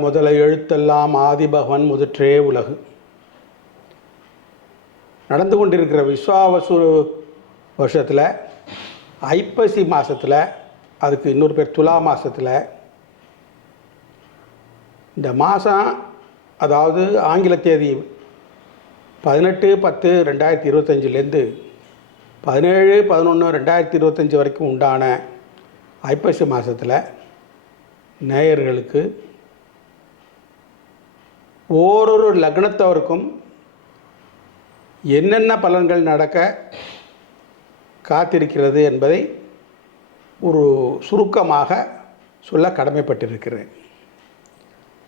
முதல எழுத்தெல்லாம் ஆதிபகவன் முதற்றே உலகு. நடந்து கொண்டிருக்கிற விஸ்வாவசு வருஷத்தில் ஐப்பசி மாதத்தில் அதுக்கு இன்னொரு பேர் துலா மாதத்தில் இந்த மாதம் அதாவது ஆங்கில தேதி பதினெட்டு பத்து ரெண்டாயிரத்தி இருபத்தஞ்சிலேருந்து பதினேழு பதினொன்று ரெண்டாயிரத்தி இருபத்தஞ்சி வரைக்கும் உண்டான ஐப்பசி மாதத்தில் நேயர்களுக்கு ஓரொரு லக்னத்தவருக்கும் என்னென்ன பலன்கள் நடக்க காத்திருக்கிறது என்பதை ஒரு சுருக்கமாக சொல்ல கடமைப்பட்டிருக்கிறேன்.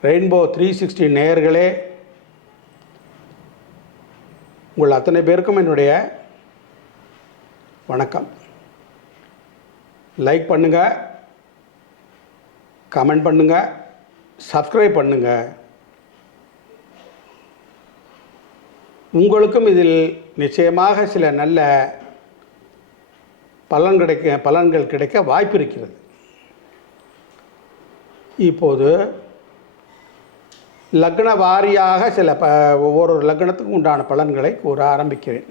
ரெயின்போ த்ரீ சிக்ஸ்டி நேயர்களே உங்கள் அத்தனை பேருக்கும் என்னுடைய வணக்கம். லைக் பண்ணுங்கள் கமெண்ட் பண்ணுங்கள் சப்ஸ்கிரைப் பண்ணுங்கள் உங்களுக்கும் இதில் நிச்சயமாக சில நல்ல பலன் கிடைக்க பலன்கள் கிடைக்க வாய்ப்பு இருக்கிறது இப்போது லக்ன வாரியாக சில ப ஒவ்வொரு லக்னத்துக்கும் உண்டான பலன்களை கூற ஆரம்பிக்கிறேன்.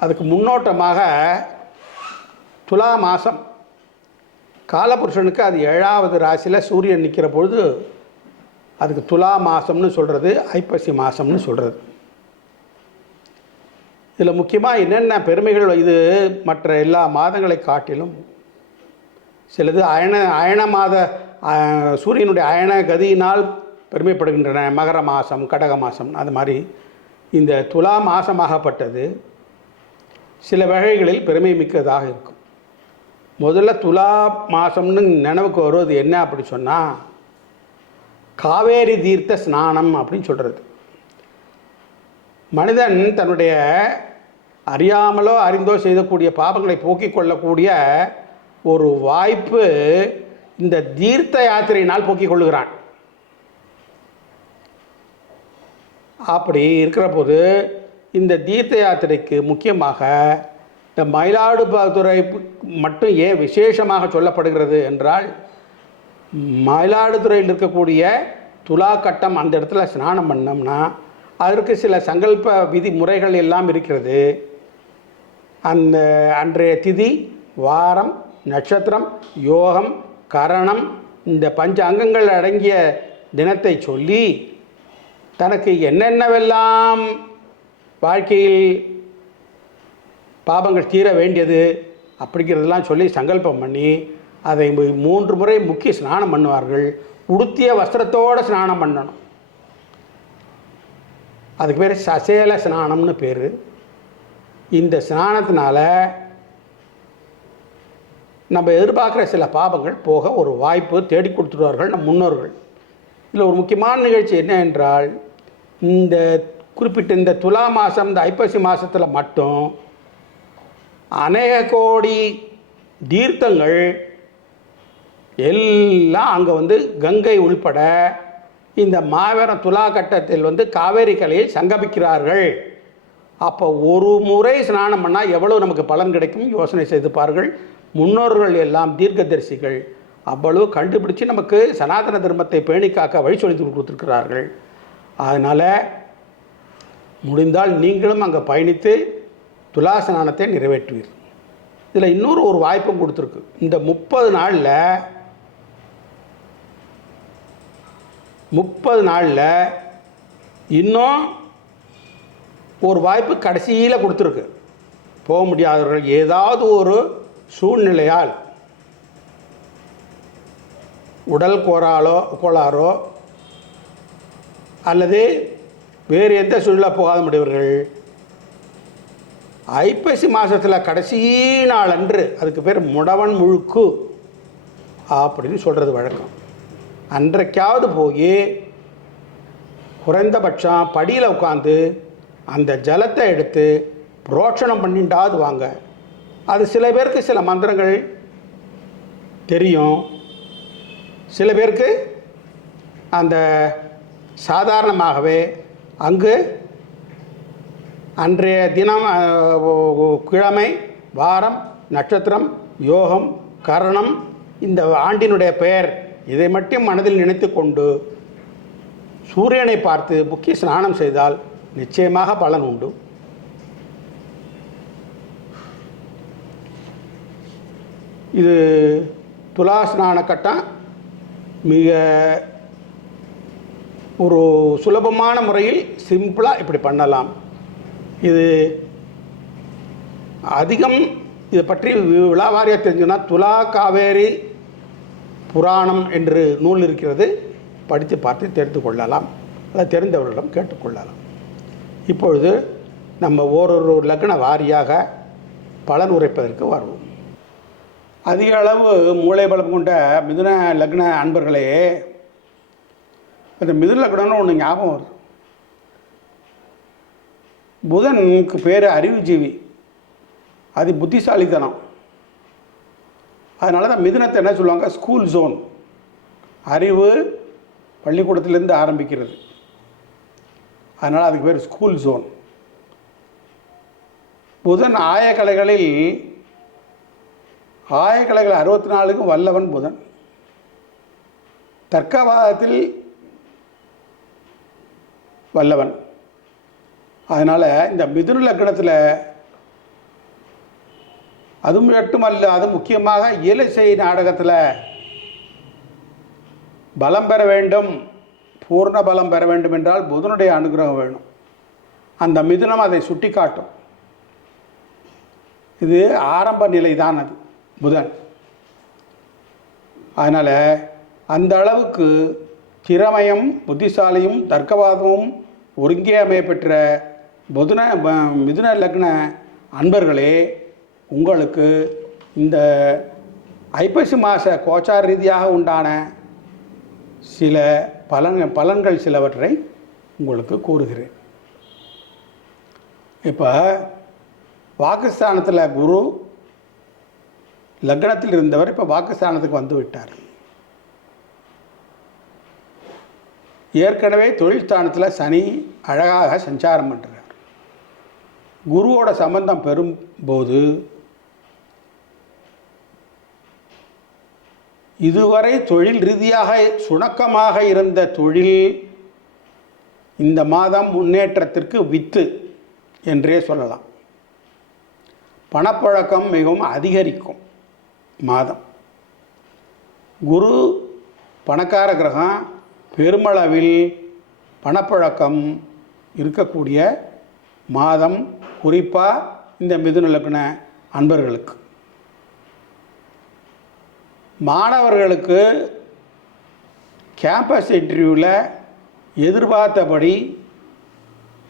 அதுக்கு முன்னோட்டமாக துலா மாதம் காலபுருஷனுக்கு அது ஏழாவது ராசியில் சூரியன் நிற்கிற பொழுது அதுக்கு துலா மாதம்னு சொல்கிறது ஐப்பசி மாதம்னு சொல்கிறது இதில் முக்கியமாக என்னென்ன பெருமைகள் இது மற்ற எல்லா மாதங்களை காட்டிலும் சிலது அயன அயன மாத சூரியனுடைய அயன கதியினால் பெருமைப்படுகின்றன. மகர மாதம் கடக மாதம் அது மாதிரி இந்த துலா மாதமாகப்பட்டது சில வகைகளில் பெருமை மிக்கதாக இருக்கும். முதல்ல துலா மாதம்னு நினைவுக்கு வருவது என்ன அப்படி சொன்னால் காவேரி தீர்த்த ஸ்நானம் அப்படின்னு சொல்கிறது மனிதன் தன்னுடைய அறியாமலோ அறிந்தோ செய்யக்கூடிய பாவங்களை போக்கிக் கொள்ளக்கூடிய ஒரு வாய்ப்பு இந்த தீர்த்த யாத்திரையினால் போக்கிக் கொள்ளுகிறான். அப்படி இருக்கிற போது இந்த தீர்த்த யாத்திரைக்கு முக்கியமாக இந்த மயிலாடுதுறை மட்டும் ஏன் விசேஷமாக சொல்லப்படுகிறது என்றால் மயிலாடுதுறையில் இருக்கக்கூடிய துலா கட்டம் அந்த இடத்துல ஸ்நானம் பண்ணோம்னா அதற்கு சில சங்கல்ப விதி முறைகள் எல்லாம் இருக்கிறது. அந்த அன்றைய திதி வாரம் நட்சத்திரம் யோகம் கரணம் இந்த பஞ்ச அங்கங்கள் அடங்கிய தினத்தை சொல்லி தனக்கு என்னென்னவெல்லாம் வாழ்க்கையில் பாபங்கள் தீர வேண்டியது அப்படிங்கிறதெல்லாம் சொல்லி சங்கல்பம் பண்ணி அதை மூன்று முறை முக்கிய ஸ்நானம் பண்ணுவார்கள். உடுத்திய வஸ்திரத்தோடு ஸ்நானம் பண்ணணும். அதுக்கு பேர் சசேல ஸ்நானம்னு பேர். இந்த ஸ்நானத்தினால நம்ம எதிர்பார்க்குற சில பாபங்கள் போக ஒரு வாய்ப்பு தேடி கொடுத்துருவார்கள் நம் முன்னோர்கள். இதில் ஒரு முக்கியமான நிகழ்ச்சி என்ன என்றால் இந்த குறிப்பிட்ட இந்த துலா மாதம் இந்த ஐப்பசி மாதத்தில் மட்டும் அநேக கோடி தீர்த்தங்கள் எல்லாம் அங்கே வந்து கங்கை உள்பட இந்த மாபெரும் துலா கட்டத்தில் வந்து காவேரி கலையை சங்கமிக்கிறார்கள். அப்போ ஒரு முறை ஸ்நானம் பண்ணால் எவ்வளவு நமக்கு பலன் கிடைக்கும்? யோசனை செய்து பாருங்கள். முன்னோர்கள் எல்லாம் தீர்க்கதரிசிகள். அவ்வளவு கண்டுபிடிச்சு நமக்கு சனாதன தர்மத்தை பேணி காக்க வழி சொல்லி கொடுத்துருக்கிறார்கள். அதனால் முடிந்தால் நீங்களும் அங்கே பயணித்து துலாசனானத்தை நிறைவேற்றுவீர். இதில் இன்னொரு ஒரு வாய்ப்பும் கொடுத்துருக்கு. இந்த முப்பது நாளில் முப்பது நாளில் இன்னும் ஒரு வாய்ப்பு கடைசியில் கொடுத்துருக்கு. போக முடியாதவர்கள் ஏதாவது ஒரு சூழ்நிலையால் உடல் கோராலோ கோளாறோ அல்லது வேறு எந்த சூழ்நிலை போகாத முடியவர்கள் ஐப்பசி மாதத்தில் கடைசி நாள் அன்று அதுக்கு பேர் முடவன் முழுக்கு அப்படின்னு சொல்கிறது வழக்கம். அன்றைக்காவது போய் குறைந்தபட்சம் படியில் உட்காந்து அந்த ஜலத்தை எடுத்து புரோட்சணம் பண்ணிட்டாவது வாங்க. அது சில பேருக்கு சில மந்திரங்கள் தெரியும். சில பேருக்கு அந்த சாதாரணமாகவே அங்கு அன்றைய தினம் கிழமை வாரம் நட்சத்திரம் யோகம் கரணம் இந்த ஆண்டினுடைய பெயர். இதை மட்டும் மனதில் நினைத்து கொண்டு சூரியனை பார்த்து முக்கிய ஸ்நானம் செய்தால் நிச்சயமாக பலன் உண்டு. இது துலா ஸ்நான கட்டம் மிக ஒரு சுலபமான முறையில் சிம்பிளாக இப்படி பண்ணலாம். இது அதிகம் இதை பற்றி வி- விலாவாரியாக தெரிஞ்சுன்னா துலா காவேரி புராணம் என்று நூல் இருக்கிறது. படித்து பார்த்து தெரிந்து கொள்ளலாம். அதை தெரிந்தவர்களிடம் கேட்டுக்கொள்ளலாம். இப்பொழுது நம்ம ஓரொரு லக்ன வாரியாக பலன் உரைப்பதற்கு வருவோம். அதிக அளவு மூளை பலம் கொண்ட மிதுன லக்ன அன்பர்களே இந்த மிதுன லக்னம்னு ஒன்று ஞாபகம் வருது. புதனுக்கு பேர் அறிவுஜீவி அது புத்திசாலித்தனம். அதனால தான் மிதுனத்தை என்ன சொல்லுவாங்க? School zone. அறிவு பள்ளிக்கூடத்திலேருந்து ஆரம்பிக்கிறது. அதனால் அதுக்கு பேர் ஸ்கூல் ஜோன் புதன் ஆயக்கலைகளில் ஆயக்கலைகள் அறுபத்தி நாலுக்கும் வல்லவன் புதன். தர்க்கவாதத்தில் வல்லவன். அதனால் இந்த மிதுன லக்னத்தில் அதுவும் மட்டுமல்ல அது முக்கியமாக இயலிசை நாடகத்தில் பலம் பெற வேண்டும். பூர்ண பலம் பெற வேண்டும் என்றால் புதனுடைய அனுகிரகம் வேணும். அந்த மிதுனம் அதை சுட்டி காட்டும் இது ஆரம்ப நிலை தான் அது புதன். அதனால் அந்த அளவுக்கு திறமையும் புத்திசாலியும் தர்க்கவாதமும் ஒருங்கே பெற்ற புதன மிதுன லக்ன அன்பர்களே உங்களுக்கு இந்த ஐப்பசி மாத கோச்சார் ரீதியாக உண்டான சில பலன் பலன்கள் சிலவற்றை உங்களுக்கு கூறுகிறேன். இப்போ வாக்குஸ்தானத்தில் குரு லக்னத்தில் இருந்தவர் இப்போ வாக்குஸ்தானத்துக்கு வந்து விட்டார். ஏற்கனவே தொழில் ஸ்தானத்தில் சனி அழகாக சஞ்சாரம் பண்ணுறார் குருவோட சம்பந்தம் பெறும்போது இதுவரை தொழில் ரீதியாக சுணக்கமாக இருந்த தொழில் இந்த மாதம் முன்னேற்றத்திற்கு வித்து என்றே சொல்லலாம். பணப்புழக்கம் மிகவும் அதிகரிக்கும் மாதம். குரு பணக்கார கிரகம் பெருமளவில் பணப்புழக்கம் இருக்கக்கூடிய மாதம் குறிப்பாக இந்த மிதுன லக்ன அன்பர்களுக்கு. மாணவர்களுக்கு கேம்பஸ் இன்டர்வியூவில் எதிர்பார்த்தபடி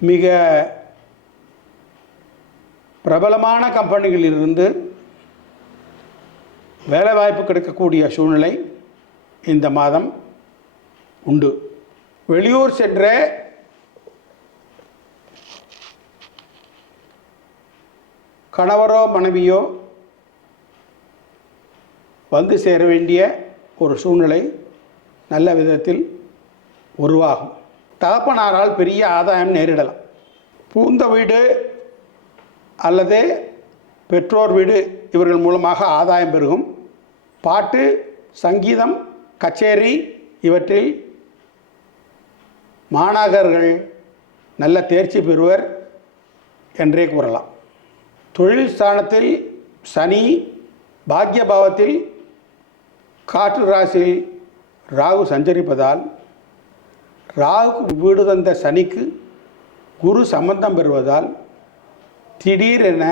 மிக பிரபலமான கம்பெனிகளிலிருந்து வேலைவாய்ப்பு கிடைக்கக்கூடிய சூழ்நிலை இந்த மாதம் உண்டு. வெளியூர் சென்ற கணவரோ மனைவியோ வந்து சேர வேண்டிய ஒரு சூழ்நிலை நல்ல விதத்தில் உருவாகும். தகப்பனாரால் பெரிய ஆதாயம் நேரிடலாம். பூந்த வீடு அல்லது பெற்றோர் வீடு இவர்கள் மூலமாக ஆதாயம் பெருகும். பாட்டு சங்கீதம் கச்சேரி இவற்றில் மாணாக்கர்கள் நல்ல தேர்ச்சி பெறுவர் என்றே கூறலாம். தொழில் ஸ்தானத்தில் சனி பாக்யபாவத்தில் பாவத்தில் காற்று ராசியில் ராகு சஞ்சரிப்பதால் ராகுக்கு வீடு தந்த சனிக்கு குரு சம்பந்தம் பெறுவதால் திடீரென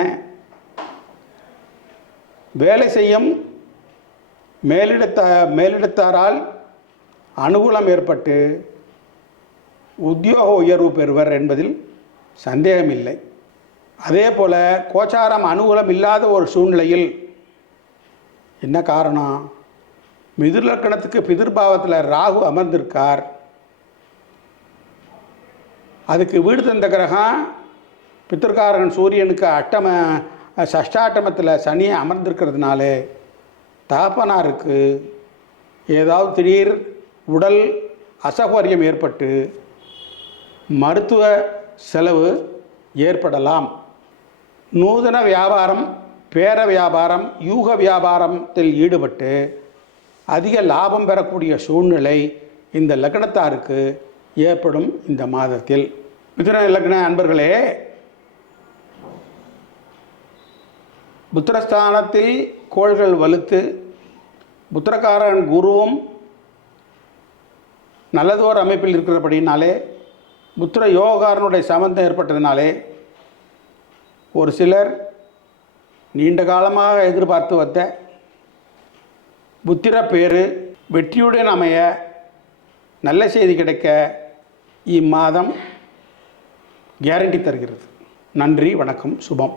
வேலை செய்யும் மேலிடத்த மேலிடத்தாரால் அனுகூலம் ஏற்பட்டு உத்தியோக உயர்வு பெறுவர் என்பதில் சந்தேகமில்லை. அதே போல் கோச்சாரம் அனுகூலம் இல்லாத ஒரு சூழ்நிலையில் என்ன காரணம்? மிதுர்லக்கணத்துக்கு பிதிர்பாவத்தில் ராகு அமர்ந்திருக்கார். அதுக்கு வீடு தந்த கிரகம் பித்திருக்காரகன் சூரியனுக்கு அட்டம சஷ்டாட்டமத்தில் சனி அமர்ந்திருக்கிறதுனாலே தகப்பனாருக்கு ஏதாவது திடீர் உடல் அசௌகரியம் ஏற்பட்டு மருத்துவ செலவு ஏற்படலாம். நூதன வியாபாரம் பேர வியாபாரம் யூக வியாபாரத்தில் ஈடுபட்டு அதிக லாபம் பெறக்கூடிய சூழ்நிலை இந்த லக்னத்தாருக்கு ஏற்படும் இந்த மாதத்தில். மிதுன லக்ன அன்பர்களே புத்திரஸ்தானத்தில் கோள்கள் வலுத்து புத்திரக்காரன் குருவும் நல்லதோர் அமைப்பில் இருக்கிறபடினாலே புத்திர யோகாரனுடைய சம்பந்தம் ஏற்பட்டதினாலே ஒரு சிலர் நீண்ட காலமாக எதிர்பார்த்து வந்த புத்திர பேரு வெற்றியுடன் அமைய நல்ல செய்தி கிடைக்க இம்மாதம் கேரண்டி தருகிறது. நன்றி வணக்கம் சுபம்.